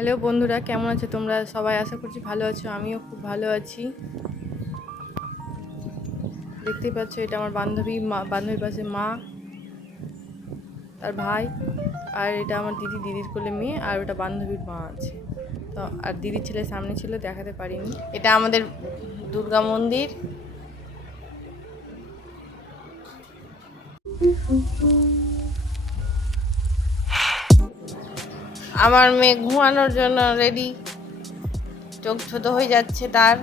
Hello বন্ধুরা, কেমন আছো তোমরা সবাই? আশা করছি ভালো আছো। আমিও খুব ভালো আছি। দেখতেই পাচ্ছ, এটা আমার বান্ধবীর পাশে মা, তার ভাই, আর এটা আমার দিদির কোলে মেয়ে, আর ওটা বান্ধবীর মা আছে। তো আর দিদির ছেলে সামনে ছিল, দেখাতে পারিনি। এটা আমাদের দুর্গা মন্দির। আমার মেয়ে ঘুমানোর জন্য রেডি, চোখ ছোট হয়ে যাচ্ছে তার।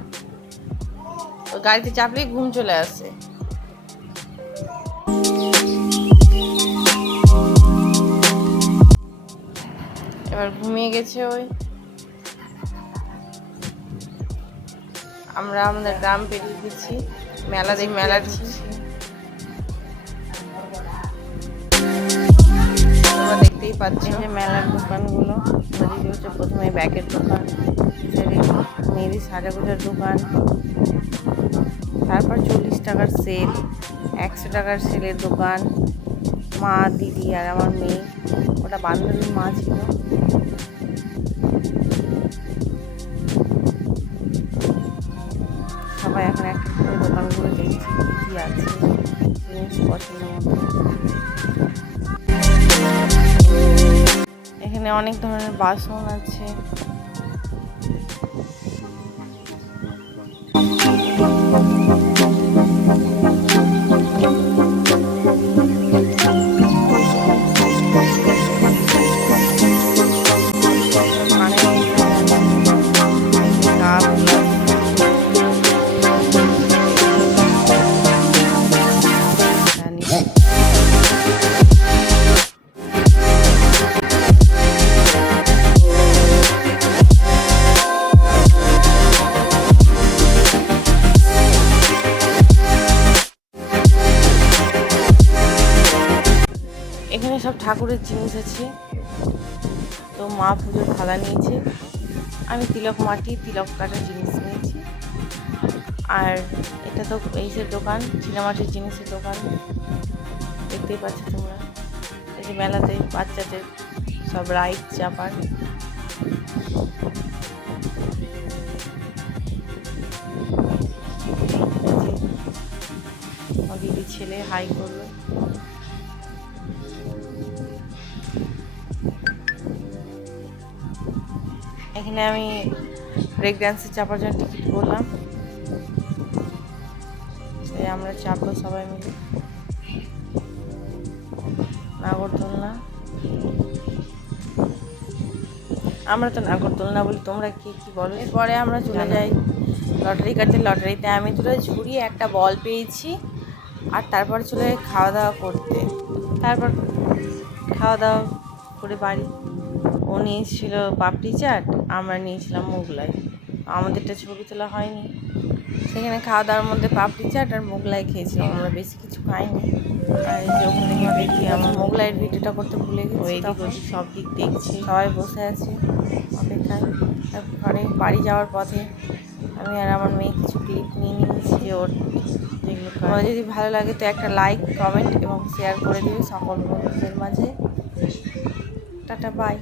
গাড়িতে চাপলেই ঘুম চলে আসে। এবার ঘুমিয়ে গেছে ওই। আমরা আমাদের গ্রাম পেরিয়ে গেছি, মেলা ঢুকছি। তোমরা দেখতেই পাচ্ছ যে মেলার দোকানগুলো। ওদিকে হচ্ছে প্রথমে ব্যাগের দোকান, মেয়েদের সাজাগোজার দোকান, তারপর 40 টাকার সেল, 100 টাকার সেলের দোকান। মা, দিদি আর আমার মেয়ে, ওটা বান্ধবীর মা ছিল। সবাই এখন একটা করে দোকানগুলো দেখছি কি আছে জিনিস পছন্দ মতো। এখানে অনেক ধরনের বাসন আছে। এখানে সব ঠাকুরের জিনিস আছে। তো মা পুজোর থালা নিয়েছে, আমি তিলক কাটার জিনিস নিয়েছি। আর এটা তো এইসের দোকান, চীনামাটির জিনিসের দোকান। দেখতেই পাচ্ছ তোমরা, এই যে মেলাতে বাচ্চাদের সব রাইড চাপার। দিদির ছেলে হাই করলো। এখানে আমি ব্রেক ডান্সে চাপার জন্য টিকিট করলাম। আমরা চাপবো সবাই মিলে নাগরদোলনা। আমরা তো নাগরদোলনা বলি, তোমরা কি বলো? এরপরে আমরা চলে যাই লটারি কাটতে। লটারিতে আমি তুলে ঝুড়িয়ে একটা বল পেয়েছি। আর তারপর চলে খাওয়া দাওয়া করতে। তারপর খাওয়া দাওয়া করে বাড়ি। ও নিয়েছিল পাপড়ি চাট, আমরা নিয়েছিলাম মোগলাই। আমাদেরটা ছবি তোলা হয়নি। সেখানে খাওয়া দাওয়ার মধ্যে পাপড়ি চাট আর মোগলাই খেয়েছিলাম, আমরা বেশি কিছু খাইনি। আর এই যে ওখানে দেখি আমার মোগলাইয়ের ভিডিওটা করতে ভুলে গেছি। তখন সব দিক দেখছি, সবাই বসে আছে অপেক্ষায়। ঘরে বাড়ি যাওয়ার পথে আমি আর আমার মেয়ে কিছু ক্লিপ নিয়ে নিয়েছি যে ওর যেগুলো। তোমার যদি ভালো লাগে তো একটা লাইক, কমেন্ট এবং শেয়ার করে দিবে সকল বন্ধুদের মাঝে। Tata, by.